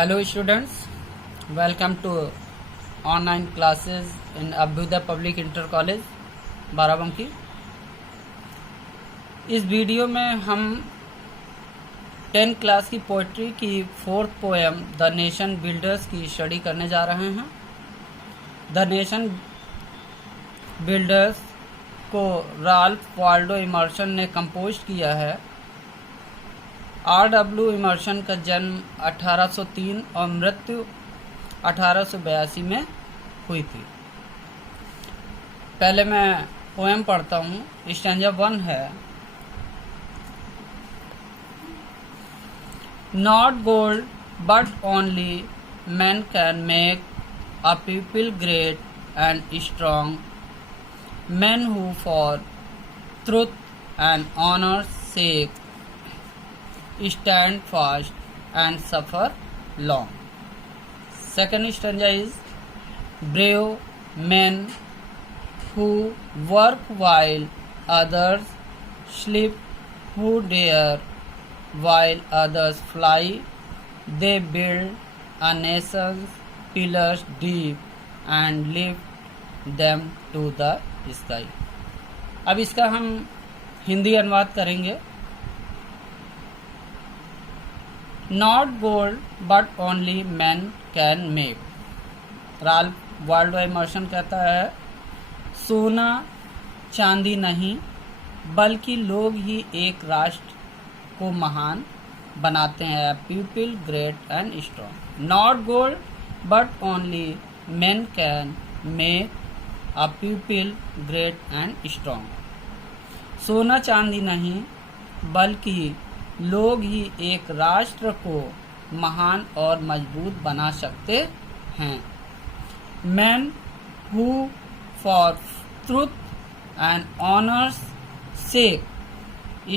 Hello students, welcome to online classes in Abhyuday public inter college Barabanki. इस video में हम 10th class की poetry की 4th poem the nation builders की study करने जा रहे हैं। द नेशन बिल्डर्स को राल्फ वाल्डो इमर्सन ने कंपोज किया है। R.W. इमर्सन का जन्म 1803 और मृत्यु 1882 में हुई थी। पहले मैं पोएम पढ़ता हूँ। स्टैंजा 1 है, not gold but only man can make a people great and strong, men who for truth and honor's sake stand fast and suffer long. Second stanza is, brave men who work while others sleep, who dare while others fly, they build a nation's pillars deep and lift them to the sky. अब इसका हम हिंदी अनुवाद करेंगे। Not gold but only man can make. Ralph Waldo immersion कहता है, सोना चांदी नहीं बल्कि लोग ही एक राष्ट्र को महान बनाते हैं। People great and strong. Not gold but only man can make a people great and strong. सोना चांदी नहीं बल्कि लोग ही एक राष्ट्र को महान और मजबूत बना सकते हैं। Men who for truth and honour's sake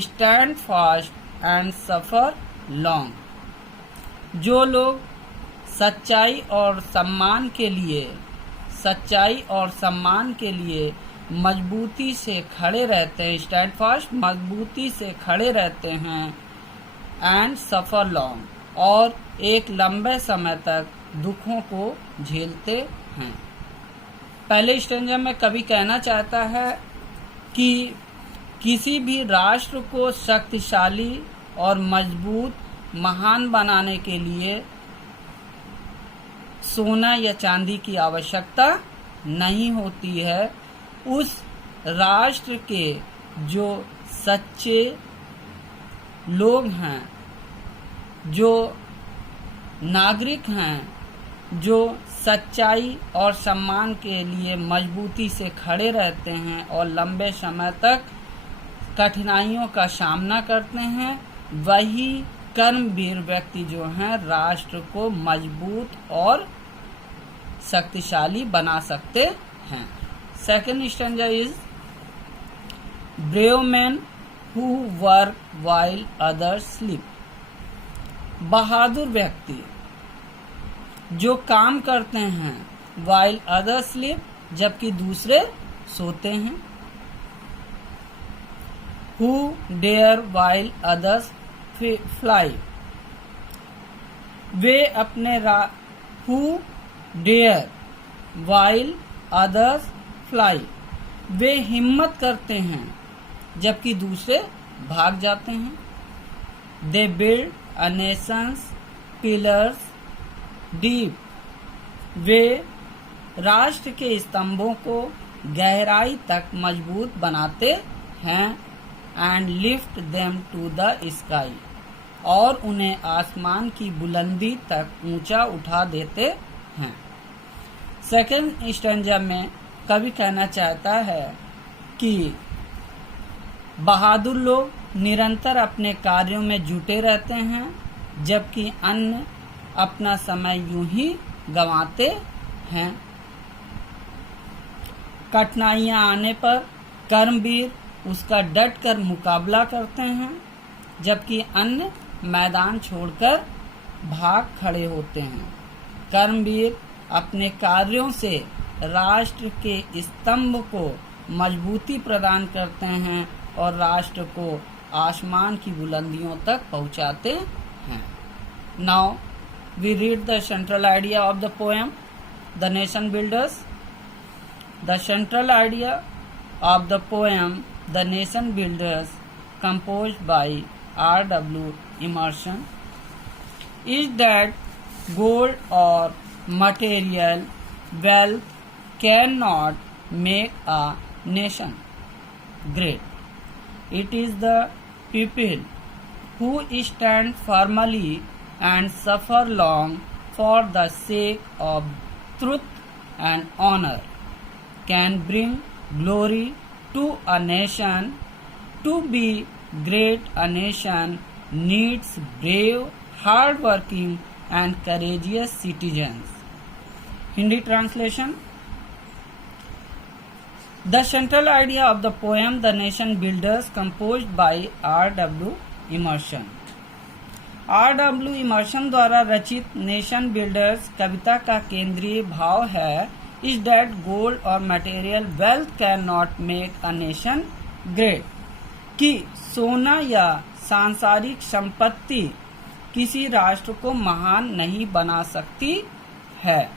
stand fast and suffer long. जो लोग सच्चाई और सम्मान के लिए मजबूती से खड़े रहते हैं, स्टैंड फास्ट मजबूती से खड़े रहते हैं, एंड सफर लॉन्ग और एक लंबे समय तक दुखों को झेलते हैं। पहले स्टेंजा में कवि कहना चाहता है कि किसी भी राष्ट्र को शक्तिशाली और मजबूत महान बनाने के लिए सोना या चांदी की आवश्यकता नहीं होती है। उस राष्ट्र के जो सच्चे लोग हैं, जो नागरिक हैं, जो सच्चाई और सम्मान के लिए मजबूती से खड़े रहते हैं और लंबे समय तक कठिनाइयों का सामना करते हैं, वही कर्मवीर व्यक्ति जो हैं राष्ट्र को मजबूत और शक्तिशाली बना सकते हैं। Second stanza is, brave man who work while others sleep. बहादुर व्यक्ति जो काम करते हैं वाइल अदर्स स्लीप, जबकि दूसरे सोते हैं। Who dare while others fly, वे अपने who dare while others fly, वे हिम्मत करते हैं जबकि दूसरे भाग जाते हैं। They build a nation's pillars deep, वे राष्ट्र के स्तंभों को गहराई तक मजबूत बनाते हैं। And lift them to the sky, और उन्हें आसमान की बुलंदी तक ऊंचा उठा देते हैं। सेकेंड स्टैंजा में कवि कहना चाहता है कि बहादुर लोग निरंतर अपने कार्यों में जुटे रहते हैं, जबकि अन्य अपना समय यूं ही गंवाते हैं। कठिनाइयां आने पर कर्मवीर उसका डट कर मुकाबला करते हैं, जबकि अन्य मैदान छोड़कर भाग खड़े होते हैं। कर्मवीर अपने कार्यों से राष्ट्र के स्तंभ को मजबूती प्रदान करते हैं और राष्ट्र को आसमान की बुलंदियों तक पहुंचाते हैं। Now we read the central idea of the poem, The Nation Builders. The central idea of the poem, The Nation Builders, composed by R.W. Emerson, is that gold or material wealth cannot make a nation great. It is the people who stand firmly and suffer long for the sake of truth and honor can bring glory to a nation. To be great, a nation needs brave, hard-working and courageous citizens. Hindi translation. The central idea of the poem The Nation Builders, composed by R.W. Emerson. R.W. Emerson द्वारा रचित nation builders कविता का केंद्रीय भाव है is that gold और material wealth can not make a nation great, कि सोना या सांसारिक संपत्ति किसी राष्ट्र को महान नहीं बना सकती है.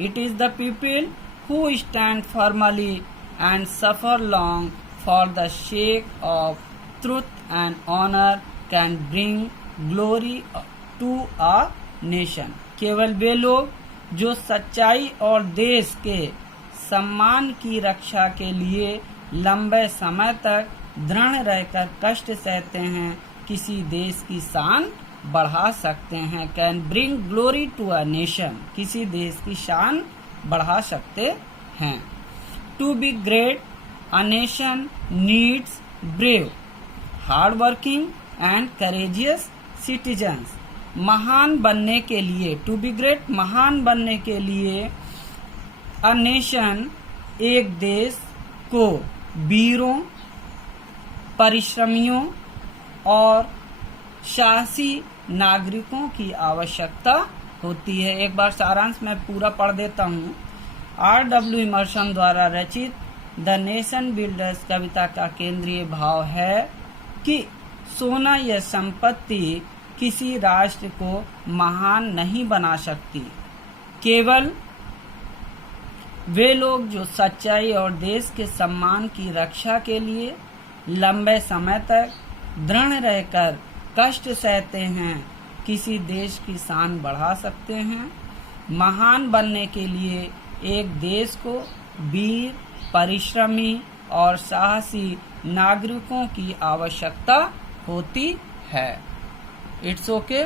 It is the people who stand formally and suffer long for the sake of truth and honor can bring glory to a nation. केवल वे लोग जो सच्चाई और देश के सम्मान की रक्षा के लिए लंबे समय तक दृढ़ रहकर कष्ट सहते हैं, किसी देश की शान बढ़ा सकते हैं. Can bring glory to a nation, किसी देश की शान बढ़ा सकते हैं. To be great, a nation needs brave, hard-working and courageous citizens. महान बनने के लिए, to be great, महान बनने के लिए a nation, एक देश को वीरों, परिश्रमियों और साहसी नागरिकों की आवश्यकता होती है. एक बार सारांश मैं पूरा पढ़ देता हूँ. R.W. इमर्सन द्वारा रचित द नेशन बिल्डर्स कविता का केंद्रीय भाव है कि सोना या संपत्ति किसी राष्ट्र को महान नहीं बना सकती. केवल वे लोग जो सच्चाई और देश के सम्मान की रक्षा के लिए लंबे समय तक दृढ़ रहकर कष्ट सहते हैं, किसी देश की शान बढ़ा सकते हैं. महान बनने के लिए एक देश को वीर, परिश्रमी और साहसी नागरिकों की आवश्यकता होती है. It's okay.